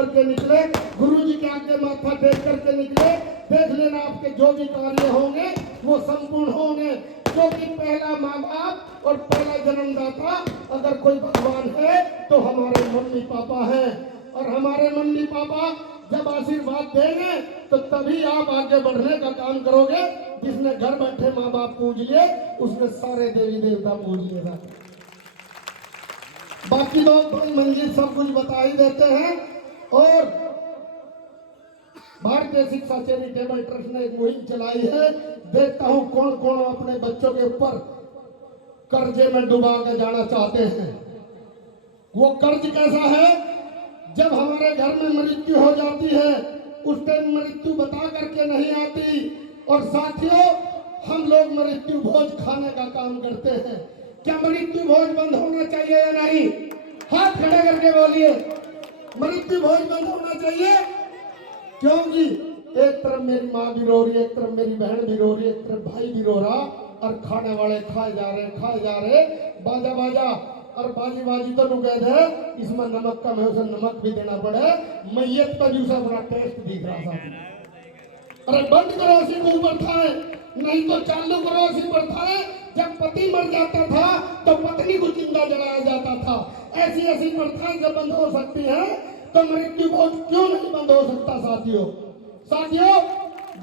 करके निकले, गुरु जी के आगे माथा टेक करके निकले। देख लेना आपके जो भी कार्य होंगे वो संपूर्ण होंगे, क्योंकि पहला माँ बाप और पहला जन्मदाता अगर कोई भगवान है तो हमारे मम्मी पापा हैं। और हमारे मम्मी पापा जब आशीर्वाद देंगे तो तभी आप आगे बढ़ने का काम करोगे। जिसने घर बैठे माँ बाप पूज लिए उसने सारे देवी देवता पूज लिए जाते। बाकी लोग भाई मंजिल सब कुछ बता ही देते हैं। और भारतीय शिक्षा चैरिटेबल ट्रस्ट ने एक मुहिम चलाई है। देखता हूं कौन कौन अपने बच्चों के ऊपर कर्जे में डुबा के जाना चाहते हैं। वो कर्ज कैसा है? जब हमारे घर में मृत्यु हो जाती है उस टाइम मृत्यु बता करके नहीं आती। और साथियों, हम लोग मृत्यु भोज खाने का काम करते हैं। क्या मृत्यु भोज बंद होना चाहिए या नहीं? हाथ खड़े करके बोलिए, मृत्यु भोज बंद होना चाहिए। क्योंकि एक तरफ मेरी माँ भी रो रही है, एक तरफ मेरी बहन भी रो रही है, एक तरफ भाई भी रो रहा, और खाने वाले खाए जा रहे, बाजा बाजा और बाजी बाजी तो नुकैद है। इसमें नमक कम है, उसे नमक भी देना पड़े। मैयत का जूसा बड़ा टेस्ट दिख रहा था। अरे बंद करो ऐसी को ऊपर था, नहीं तो चालू करो ऐसी पर था। जब पति मर जाता था तो पत्नी को जिंदा जलाया जाता था। ऐसी ऐसी प्रथाएं जब बंद हो सकती हैं तो मृत्यु भोज क्यों नहीं बंद हो सकता? साथियों,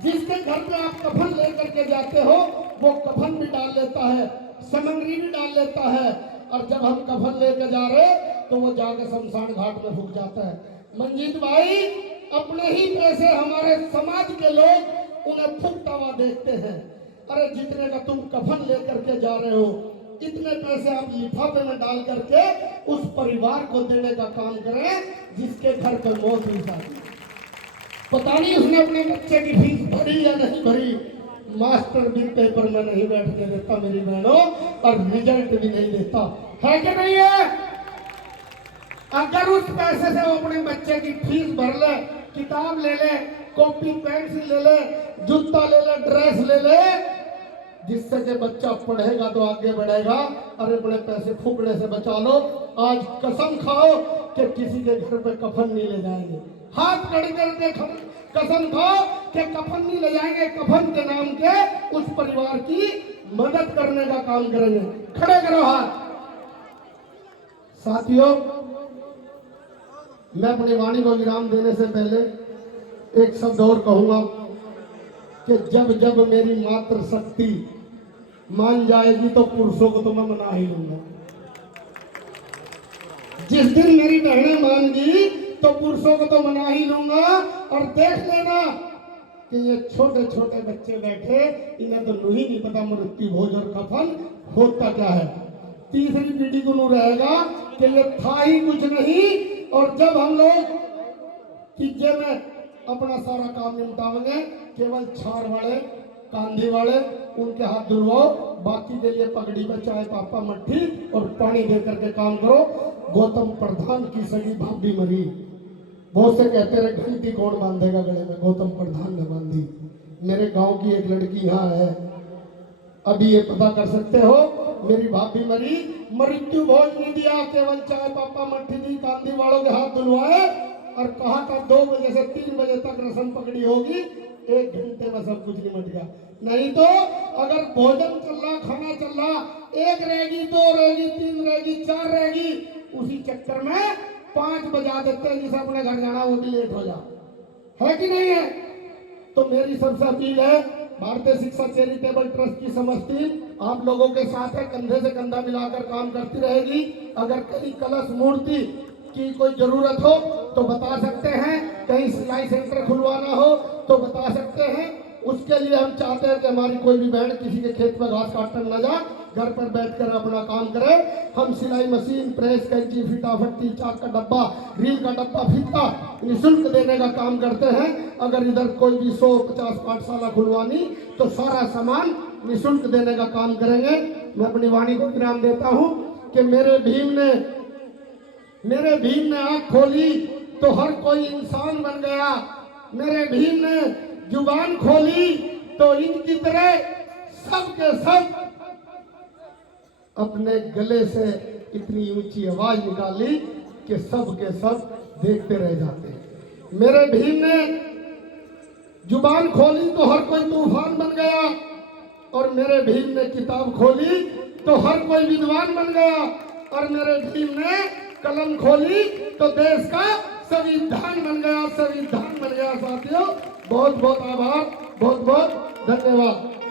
जिसके घर पे आप कफन लेकर के जाते हो वो कफन भी डाल लेता है, सामग्री भी डाल लेता है। और जब हम कफन लेकर जा रहे तो वो जाके शमशान घाट में फूक जाता है। मंजीत भाई, अपने ही पैसे हमारे समाज के लोग उन्हें फूकता हुआ देखते हैं। अरे जितने का तुम कफन लेकर के जा रहे हो इतने पैसे आप लिफाफे में डाल करके उस परिवार को देने का काम करें जिसके घर पर मौत हुई जाती। पता नहीं उसने अपने बच्चे की फीस भरी या नहीं भरी, मास्टर भी पेपर में नहीं बैठने देता मेरी बहनों, और रिजल्ट भी नहीं देता है कि नहीं है? अगर उस पैसे से वो अपने बच्चे की फीस भर ले, किताब ले ले, कॉपी पेंसिल ले ले, जूता ले ले, ड्रेस ले ले, जिससे कि बच्चा पढ़ेगा तो आगे बढ़ेगा। अरे बड़े पैसे फूकने से बचा लो। आज कसम खाओ कि किसी के घर पे कफन नहीं ले जाएंगे। हाथ खड़े करके कसम खाओ कि कफन नहीं ले जाएंगे। कफन के नाम के उस परिवार की मदद करने का काम करेंगे। खड़े करो हाथ। साथियों, मैं अपनी वाणी को विराम देने से पहले एक शब्द और कहूंगा कि जब जब मेरी मात्र शक्ति मान जाएगी तो पुरुषों को तो मैं मना ही लूंगा। जिस दिन मेरी बहनें मान गई तो पुरुषों को तो मना ही लूंगा। और देख लेना कि ये छोटे छोटे बच्चे बैठे, इन्हें तो नहीं पता मृत्यु भोज और कफन होता क्या है। तीसरी पीढ़ी को नू रहेगा कि ये था ही कुछ नहीं। और जब हम लोग तीजे में अपना सारा काम निपटाएंगे, केवल छार वाले कांधे वाले उनके हाथ धुलवाओ, बाकी के लिए पगड़ी में चाय पापा मट्ठी और पानी दे करके काम करो। गौतम प्रधान की सगी भाभी मरी, बहुत से कहते रहे घंटी कौन बांधेगा गले में, गौतम प्रधान ने बांधी। मेरे गांव की एक लड़की यहाँ है, अभी ये पता कर सकते हो, मेरी भाभी मरी, मृत्यु भोज नहीं दिया, केवल चाय पापा मट्ठी दी, कांधी वालों के हाथ धुलवाए और कहा था 2 बजे से 3 बजे तक रस्म पकड़ी होगी, 1 घंटे में सब कुछ निपट गया। नहीं तो अगर भोजन चल रहा, खाना चल रहा, 1 रहेगी, 2 रहेगी, 3 रहेगी, 4 रहेगी, उसी चक्कर में 5 बजा देते हैं। जिसे अपने घर जाना वो भी लेट हो जा, है कि नहीं है? तो मेरी सबसे अपील है, भारतीय शिक्षा चैरिटेबल ट्रस्ट की समस्त टीम आप लोगों के साथ है, कंधे से कंधा मिलाकर काम करती रहेगी। अगर कहीं कलश मूर्ति की कोई जरूरत हो तो बता सकते हैं, कहीं सिलाई सेंटर खुलवाना हो तो बता सकते हैं। उसके लिए हम चाहते हैं कि हमारी कोई भी बहन किसी के खेत में घास काटने न जा, घर पर बैठकर अपना काम करे। हम सिलाई मशीन, प्रेस, कैंची, फीटाफट्टी, चाक का डब्बा, रील का डब्बा, फीता निःशुल्क देने का काम करते हैं। अगर इधर कोई भी 100-50 पाठशाला खुलवानी तो सारा सामान निःशुल्क देने का काम करेंगे। मैं अपनी वाणी को विराम देता हूँ कि मेरे भीम ने आंख खोली तो हर कोई इंसान बन गया। मेरे भीम ने जुबान खोली तो इनकी तरह सब के सब अपने गले से इतनी ऊंची आवाज निकाली कि सब के सब देखते रह जाते हैं। मेरे भीम ने जुबान खोली तो हर कोई तूफान बन गया, और मेरे भीम ने किताब खोली तो हर कोई विद्वान बन गया, और मेरे भीम ने कलम खोली तो देश का संविधान बन गया, संविधान बन गया। साथियों, बहुत बहुत आभार, बहुत बहुत धन्यवाद।